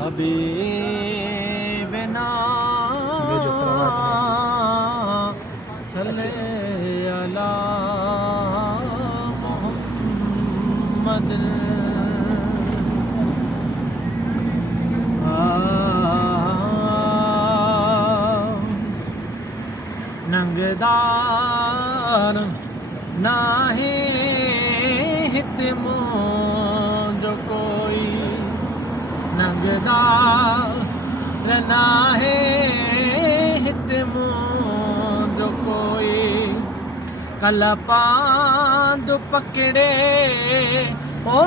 हबीबना सल्ले अला मोहम्मद नंगदार नाहे हित जो कोई नंगदार नाहे हित जो कोई कल पांद पकड़े ओ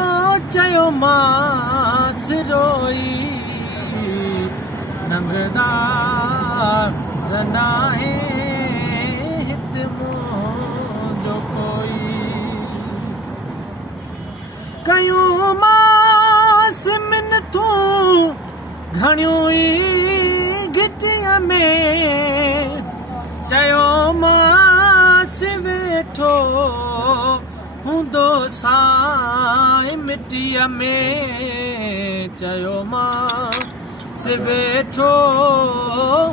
चयो मास रोई नंगदार नाहे हित जो कोई कयूं मास मिनतूं घणियूं ई घिटीअ में चयो मास वेठो हूंदो साए मिटीअ में चयो मास वेठो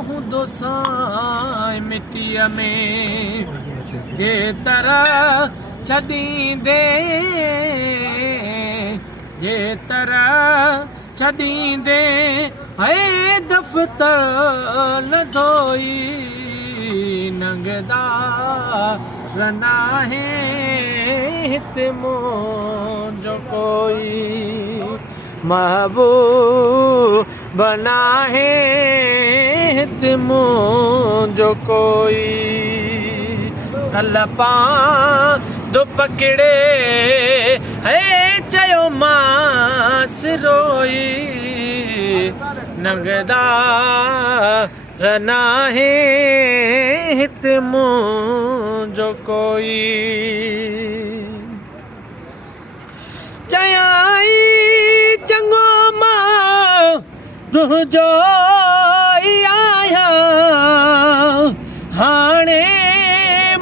हूंदो साए मिटीअ में जे तरह छॾींदे जे तरह छॾींदे है दफ़्तर न धोई नंगदार नाहे हित जो कोई महबूब नाहे हित जो कोई कल पांद पकड़े है चयो मास रोई नंगदार नाहे हित जो कोई चयाई चङो मां तुंहिंजो ई आहियां हाणे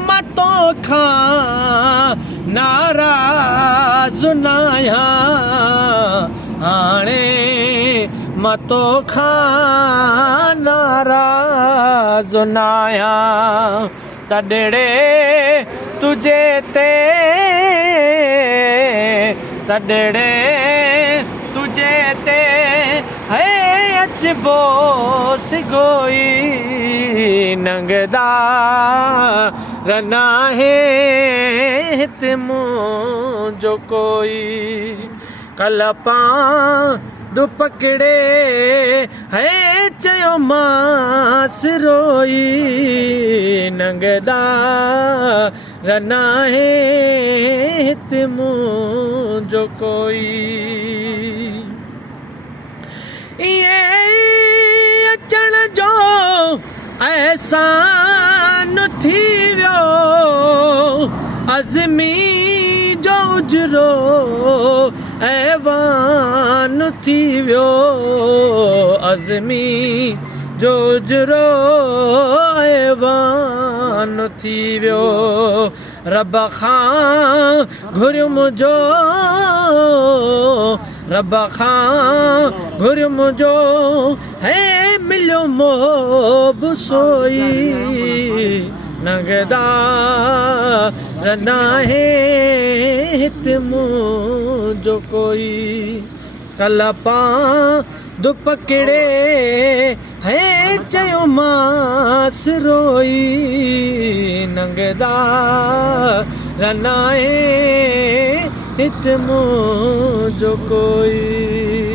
मां तोखां नाराज़ न आहियां हाणे मां तोखां नाराज़ न आहियां तॾहिं तुझे ते तॾहिं तुझे ते है अचबो सिगोई नंगदार नाहे हित जो कोई कल पांद पकड़े है चयो मास रोई नंगदार नाहे हित जो कोई ये अचण जो एहसान थी वियो अज़मी जो उजरो ऐवान थी वियो अज़मी जो उजरो ऐवान थी वियो रब खां घुरियुम जो रब खां घुरियुम जो है मिलियो मोब सोई नंगदार नाहे हित जो कोई कल पांद पकड़े है चयो मास रोई नंगदार नाहे हित जो कोई